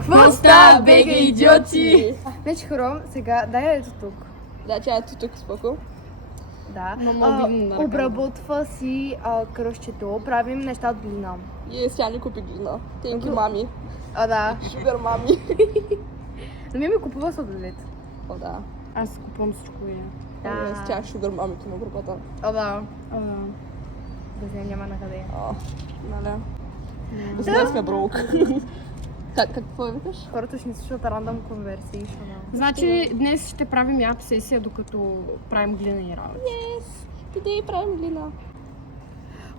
Какво ста, бега, идиоти? Значи, Хором, сега, дай ето тук. Да, че ето тук споко. Да. Но видно на Обработва си кръщето, правим неща от глина. И сега ни купи глина. Thank you, мами. Да. Супер мами. Но ми купува сладолет. О, да. Аз купувам всичко и... Да. С тя шугър мамито на обработа. Да. Без нея няма на къде. Нали? Сега сме броук. Какво викаш? Хората ще ни слушат random conversation. Значи днес ще правим ап сесия, докато правим глинени работи. Yes! Today правим глина.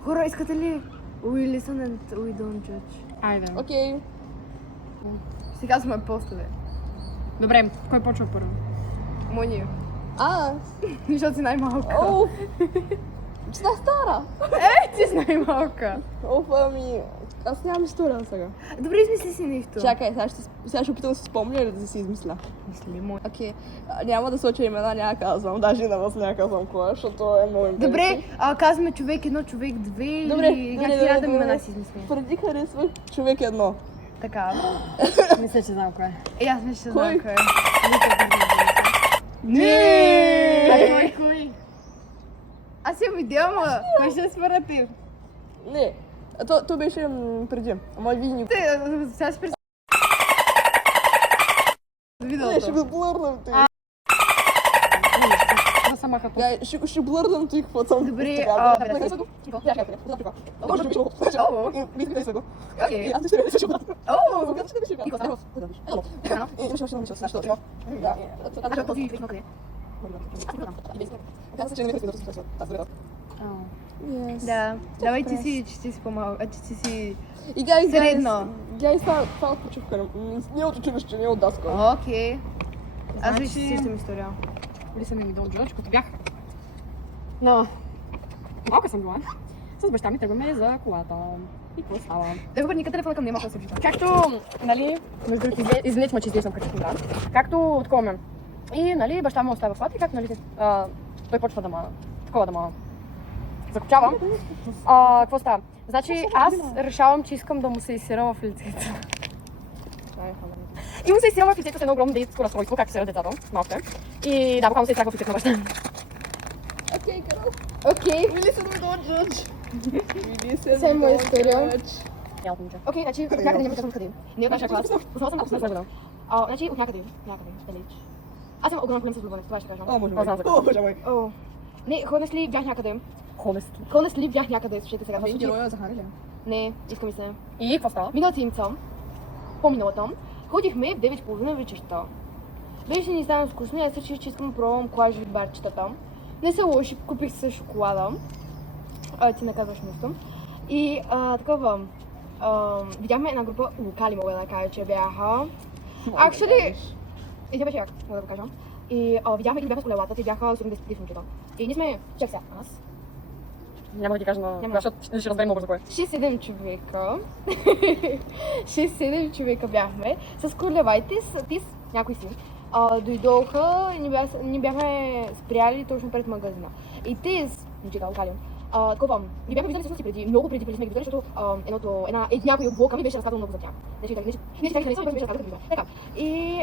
Хора, искате ли? We listen and we don't judge. Айде. Окей. Сега сме постове. Добре, кой почва първо? Мони. Аз? Защото си най-малка. Оф! Че стара! Ти си най-малка. Оф, ами... Аз нямам история сега. Добре, измисли си нещо. Чакай, сега ще опитам да се спомня или да си измисля. Мисли му. Окей. Няма да соча имена, няма казвам. Даже и на вас няма казвам кой, защото е много интересно. Добре, казваме човек едно, човек две Добре, или някакви рядом имена си измислим. Преди харесвах човек едно. Така. Мисля, че знам кое. Аз не ще Кой? знам кой е. Не! Кой? Аз имам идея, ама... Кой ще според теб? Не. То беше преди. Ама види Сега си представя. Не, ще го блърнам ти. Да сама като. Ще блърнам ти какво съм. Добре, Може би ще го. Окей. Аз ще го. Да, давай ти си, че ти си по-малко, че ти си... И гайс, Средно. това от почивка. Не от училище, не от даска. Окей. Аз вече си сещам история. Лисане ми Don't Judge, като бях. Но малка съм била. С баща ми тръгваме за колата. И какво става? Да върни телефона към немата да се вижда. Както, нали, между другото, извинете ме, че излизам като да. Както такова. И, нали, баща му оставя в колата и как, нали, той почва да ма закопчавам. Какво става? Значи, аз решавам, че искам да му се изсира в лицето. И му се изсира в лицето с едно огромно детско разстройство, както се рад децата, малките. И да, буквално се изсяга в лицето на баща. Окей, Карл. Окей. Listen, don't judge. Сега моя история. Нямато момче. Окей, значи от някъде няма къде. Не от нашия клас. Основа съм много года. Значи от някъде, далеч. Аз съм огромен проблем с влюбването, това ще кажа. О, боже мой. Не, honestly бях някъде. Honestly бях някъде, слушайте сега. Ами героя Захари ли? Не, иска ми се. И какво става? Миналата седмица, по-миналата, ходихме в 9:30 вечерта. Беше ни стана скучно и аз реших, че искам да пробвам колажи от барчетата. Не са лоши, купих се шоколада. Ти наказваш нещо. И такова, видяхме една група локали, мога да кажа, че бяха. Actually, и тя беше як, мога да го кажа. И видяхме ги бяха с колелата, те бяха 70 момчета. И ние сме, чак сега, аз. Няма да ти кажа защото ще разберем много бързо кое. 6-7 човека. 6-7 човека бяхме с колева и тис, някой си. Дойдоха и ни бяхме спряли точно пред магазина. И тис, момчета локали, такова, ги бяхме виждали всъщност преди, много преди сме ги виждали, защото някой от блока ми беше разказал много за тях. Не ще беше разказал преди. Така. И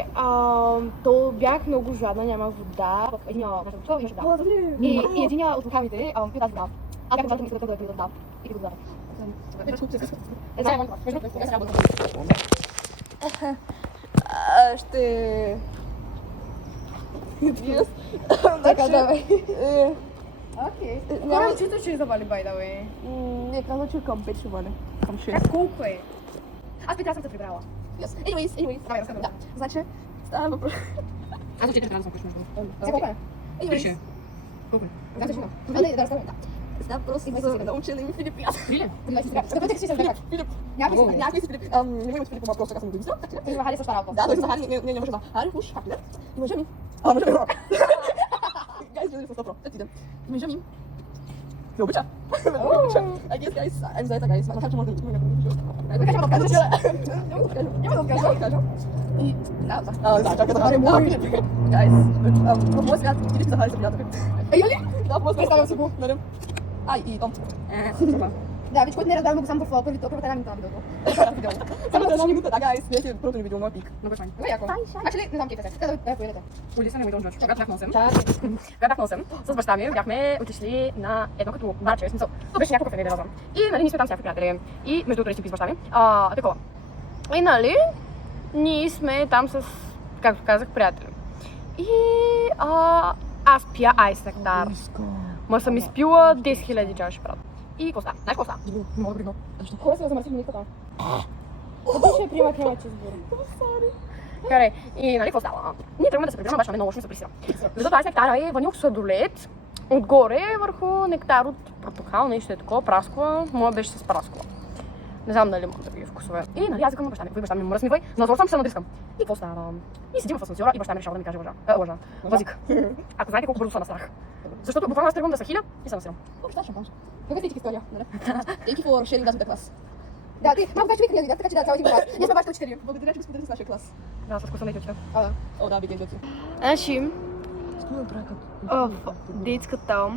то бях много жадна, нямах вода. В единия нашата група имаше вода. И единия от локалите пи тази вода. Аз бях двамата мисля да пия вода. И пи водата. Ще... Така, давай. Окей. Хора, чувстваш, че завали, by the way. Не, казва, че към 5 ще валя. Към 6. Как колко е? Аз преди съм се прибрала. Anyways. Давай, разказвай. Да. Значи, става въпрос. Аз за 4 трябва да съм почнеш. За колко е? Пише. Колко е? Да, да, разказвай. Става просто за научена ми Филип и аз. Филип? Филип. Някой си Филип. Не ме от Филип, просто така съм го измисля. Ти Захари също работа. Да, той се Захари, не може да. Хари, пуш, как ли? И мъжа ми. Мъжа ми. Guys, гледай с това. Отидем. И мъжа ми. Ме обича. I guess, guys, I'm заета, guys. Махача може да ми няма да откажа. И да, чакай да харим. Guys, в моя свят Филип и Захари са приятели. Ей, ли? Да, просто представям си го. И том. Да, вече който не е разбрал, много само в първата една минута на видеото. Само една минута, да, гайс, гледайте първото ни видео, моя пик. Много файн. Много яко. Actually, не знам какъв е. Да, поедете. Улица на Уидон Джордж. Когато бях на 8. Чакай. Когато бях на 8, с баща ми бяхме отишли на едно като барче, в смисъл. То беше някакво кафе, да знам. И нали, ние сме там с някакви приятели. И между другото, с баща ми. Такова. И нали, ние сме там с, както казах, приятели. И аз пия айсектар. Ма съм изпила 10 000 чаши, брат. И какво става? Знаеш какво става? Много добре, защо? Хора се замърсили никога. Защо ще приема крема чизбур? Каре, и нали какво става? Ние тръгваме да се прибираме, баща ми много лошо се присира. Защото айсектара е ванил сладолет, отгоре върху нектар от портокал, нещо е такова, праскова, моя беше с праскова. Не знам дали мога да ви вкусове. И нали аз викам на баща ми, баща ми му размивай, насочвам се надрискам. И какво става? И седим в асансьора и баща ми решава да ми каже лъжа. Лъзик. Ако знаете колко бързо се настрах. Защото буквално аз тръгвам да се хиля и се насирам. Добре, шампанско. Какъв е история? Thank you for sharing that with the class. Да, ти малко вече викам, така че да, цял един клас. Ние сме баща учители. Благодаря, че го споделите с нашия клас. Да, с вкуса на идиотите. Да. О, да, биг идиоти. Значи, Скоро бракът. в детската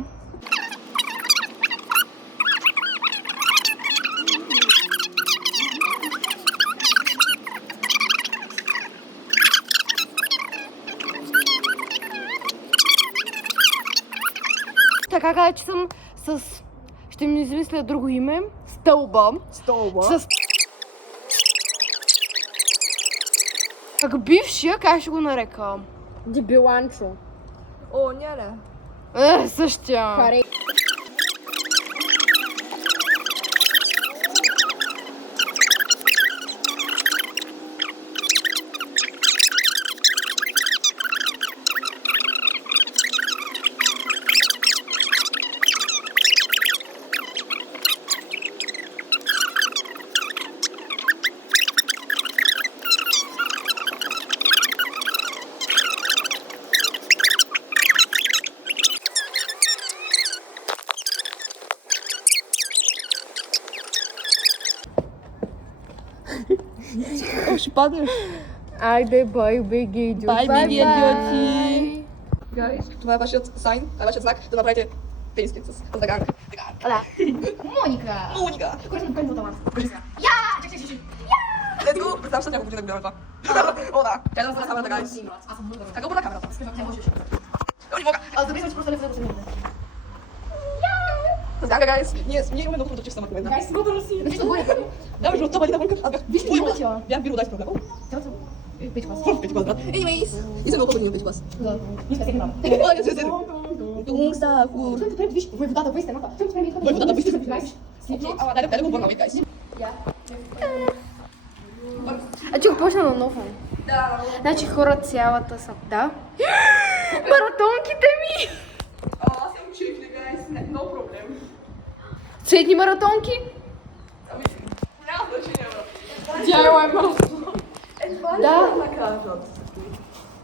така каза, че съм с... Ще ми измисля друго име. Стълба. Столба. С... Как бившия, как ще го нарека? Дебиланчо. О, не. Същия. Каре. О, ще паднеш. Айде, бай, беги, идиот. Бай, беги, идиоти. Гайс, това е вашият сайн, това е вашият знак да направите пенски с така. Да. Моника. Моника. Кой съм пен за това? Кажи сега. Чакай. Let's go. Представям се няколко години да гледаме това. О, да. Тя е на камерата, гайс. Аз съм много. Как го на камерата? Не можеш. О, не мога. Аз да мисля, че просто не се да се мине. Знага, гайс. Ние имаме много трудно, че в момента. Гайс, много си. Вижте горе. Да, между това валида вънка. Аз бях. Виж ли иматива? Бях бил дайс проблема. Цялото. Пети клас. В пети клас, брат. Anyways. И съм много години в пети клас. Да. Ние сме седем. О, не се седи. Тунса, хур. Той те виж, воеводата по истината. Той те иска. Воеводата по истината. Гайс. Ама дай да го върнаме, гайс. А че го почна на ново. Да. Значи хора цялата са. Да. Маратонките ми! Аз съм чифли, гайс. No проблем. Цветни маратонки? Ами, няма значение, брат. Тя е маратон. Едва ли Да. ще накажат.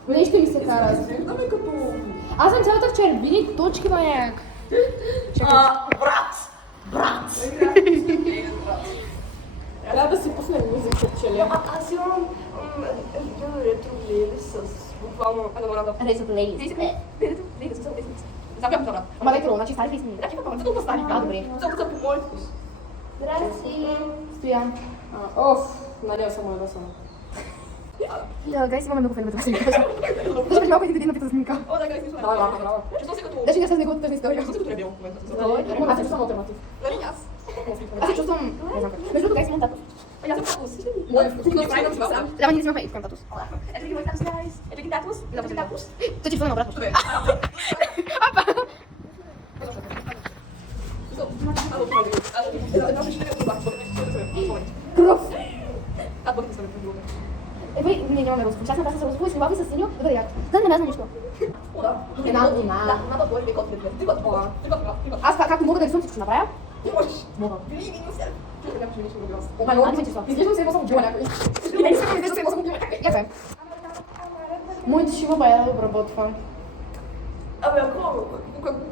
Нещо ми се кара. Ами като... Аз съм цялата в червени точки на някак. Брат! Трябва да си пуснем музика, че ли? Аз имам един ретро плейлист с буквално едно Рейсът лейли. Забявам това, брат. Ама ретро, значи стари песни. Значи какво, за толкова стари, Да, добре. За толкова по мой вкус. Здрасти. Стоян. Оф, надял съм да съм. Да, гайс, имаме много фенове това снимка. Даже малко един на пита снимка. О, да, гайс, мисля. Браво. Чувствам се като... Даже не съм с него тъжна история. Чувствам се като ребел в момента. Аз се чувствам алтернатив. Нали аз? Аз се чувствам... Не знам как. Между другото, гайс, имам татус. Аз съм татус. Мой вкус. Да, ние снимахме и в татус. Ето ги мой татус, гайс. Ето ги татус. Ето ги татус. Той ти фона обратно. Добре. Кръв. А, бъдете се не Бай, не, нямаме руско. Аз съм тази с руско и снимава с синьо, да бъде яко. Да, не знам нищо. Една луна. Надо твой век от медвед. Ти го това. Аз как мога да рисувам всичко ще направя? Не можеш. Мога. Believe in yourself. Чакай, нямаше нищо да било. Ама много ми се интересува. Изглеждам се, съм убила някой. Изглежда се, съм убила някой. Яко е. Моята шива бая да обработва. Абе, ако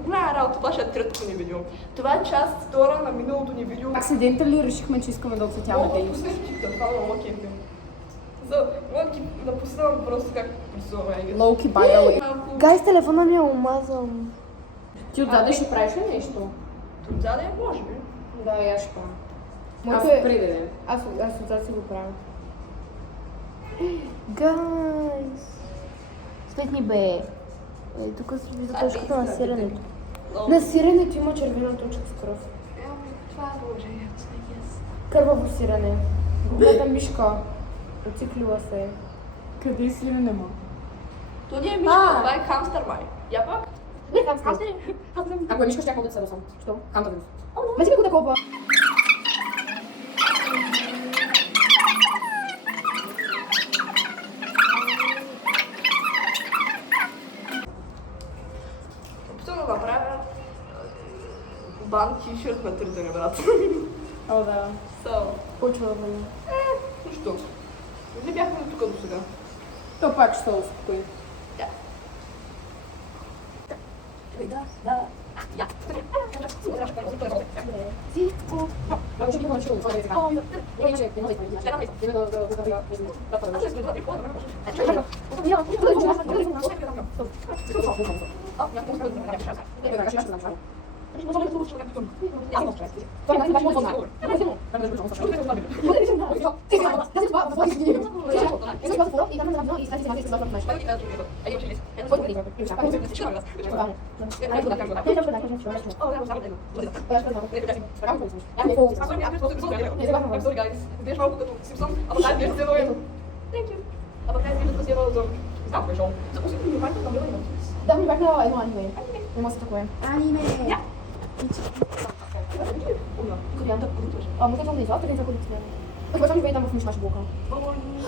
голяма работа, това ще е третото ни видео. Това е част втора на миналото ни видео. Акцидентали решихме, че искаме да оцветяваме Много дейност. пуснах TikTok, това много кефим. За лъки да пуснам просто как рисуваме. Лоуки, by the way. Гайс, телефона ми е омазан. Ти отзаде ще правиш ли нещо? Отзаде може би. Да, я ще правя. Аз Моето е... преди. Асоциация го правя. Гайс! След ни бе. Тук се вижда точката на сиренето. На сиренето има червена точка с кръв. Това е положението, Кърваво сирене. Голята мишка. Оциклила се. Къде е сирене, ма? То не е мишка, това е хамстър, май. Я пак? Не, хамстер. Ако е мишка, ще да се досам. Що? Хамта вирус. Ма си го такова. Опитвам да направя бан тишърт на търтане, брат. О, да. So, Почва да бъде. нищо. Не бяхме до тук до сега. То пак ще се успокои. Да. Всичко. Ако ще ги мълчу, това е сега. Иначе, не може да изпълниш. Именно I'm sorry guys. Виж малко като Симпсон, ама тази е силно. Thank you. Ама тази е спасибо за... Знам кое шоу. За усилите ми майка към Билайна. Да, ми бяхна едно аниме. Не може да такова. Аниме. Я. Мисля, че не изляза, не за колиците. Почвам да там в мишмаш блока.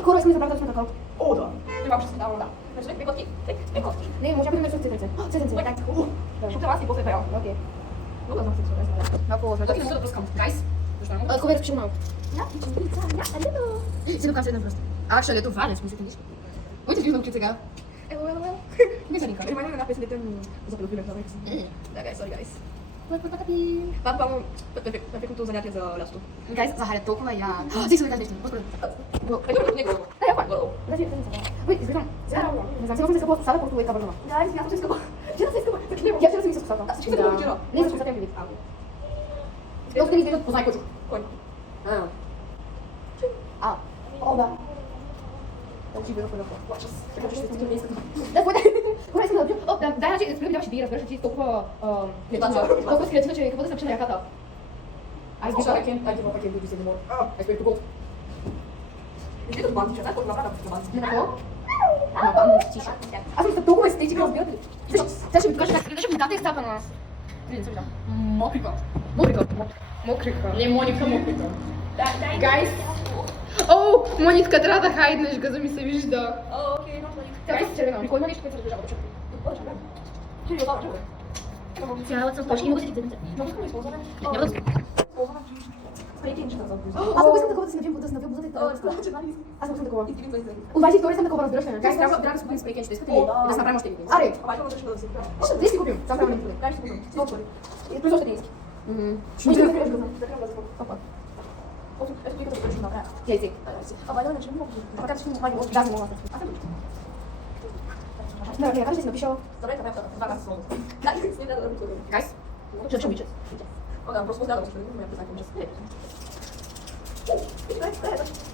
Хора, искам да забравя да сме такъв. О, да. Не малко ще си давам, да. Значи, ме готки. Ме готки. Не, може да бъдем цветенце. Цветенце. Ще аз и после пея. Окей. Много знам се. Много Токи не да пускам. Гайс. Защо не? Кога разпишем малко? Си го казвам просто. Actually, това не смисъл ти. Моите ги научи сега. Ело. Не са никак. Ремайна на песните за педофилия в Алекс. Да, гайс, sorry, guys. Папи. Папа, перфектното занятие за лятото. Гайс, захаря толкова я. Си се кажеш нещо. Хайде, не го. Да, я пак. Значи, Ой, изглеждам. Не знам, сигурно се скъпа с косата, просто е кабърна. Да, аз се искам. Вчера се искам. Я вчера съм и с косата. Всички са вчера. Не, с косата я видих. Много да ми изглеждат познай кучо. Кой? О, да. Да, ти бе на Така че ще стигне не искам. Да, кой да? Кой искам да напиша? О, да, значи, според мен трябваше да разбираш, че си толкова... Толкова си креативна, че какво да се напиша на яката. I give up, I can't do this anymore. I swear to God. Ти да банти, че знаеш колко направя в банти. На какво? На бам тиша. Аз съм толкова естетика, разбирате ли? Сега ще ми покажа как ще ми дате изцапана. Мокрика. Мокрика. Не, Моника Мокрика. Гайс! О, Монитка, трябва да хайднеш, газа ми се вижда. О, окей, но Гайс, червено. Кой има нещо, което се разбежава? Цялата съм точки, не мога да си ги Много искам да използваме. Няма да Спрейки неща за буза. Аз много искам такова да си навия бузата и да Аз много искам такова. Обаче втори искам такова, разбираш ли? Гайс, трябва да си купим спрейкен, ще искате ли? Да се направим още един. Аре, Обаче да ще да си правя. ще си купим. Сам правим един. Дай ще купим. Много пари. И плюс още един иски. Ще да кажа да кажа да папа. Ето ти като ще направя. Я изи. Ама да не ще мога. Така че ще мога. Да, не мога. Аз съм. Да, кажа, че си напишала. Добре, така два раза сложно. Да, не да да. Гайс, Ще обичат. О, да, просто да ще да ме писам час.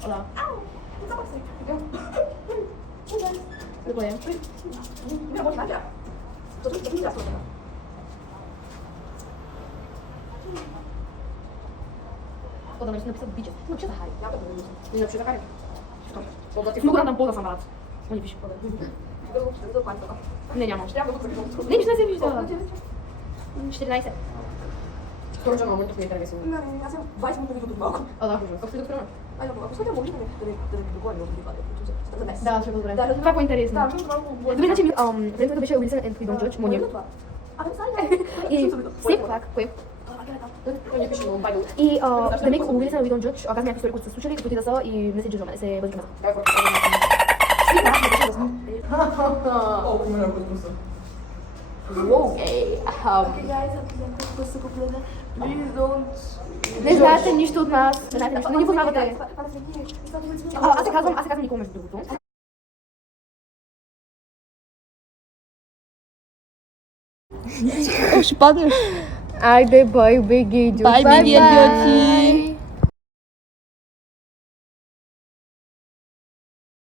Ола. Какво е? Не работи нафига. Зато ще да сложно. О, да ме написат бичет. Напиша Захари. Я да го Не напиша Захари. Що? Много рано пода съм, брат. Не пише. Не, нямам. Не, нищо не се вижда. 14. Второ, че на Моника ми е интересно. Не, аз имам 20 минути видео малко. А, да, хубаво. Как се докторира? Ако искате, може да ми договорим от това. За днес. Да, ще го добре. Да, Това е по-интересно. Да, защото малко говорим. Добре, значи, времето беше Уилсън and We Don't Judge, Мония. Абе, сайга. И Снейп, как? Кое? Той ми пише на Байбъл. И да мек Уилсън and We Don't Judge, каза някакви истории, които са случили, като ти да са и не се джуджваме, се бъдем назад. Дай хората. О, умира го просто. Уоу. Please don't. Не знаете нищо от нас, не знаете нищо, не ни познавате. Аз се казвам Никол, между другото. О, ще паднеш. Айде, бай, беги, Bye, baby idioти!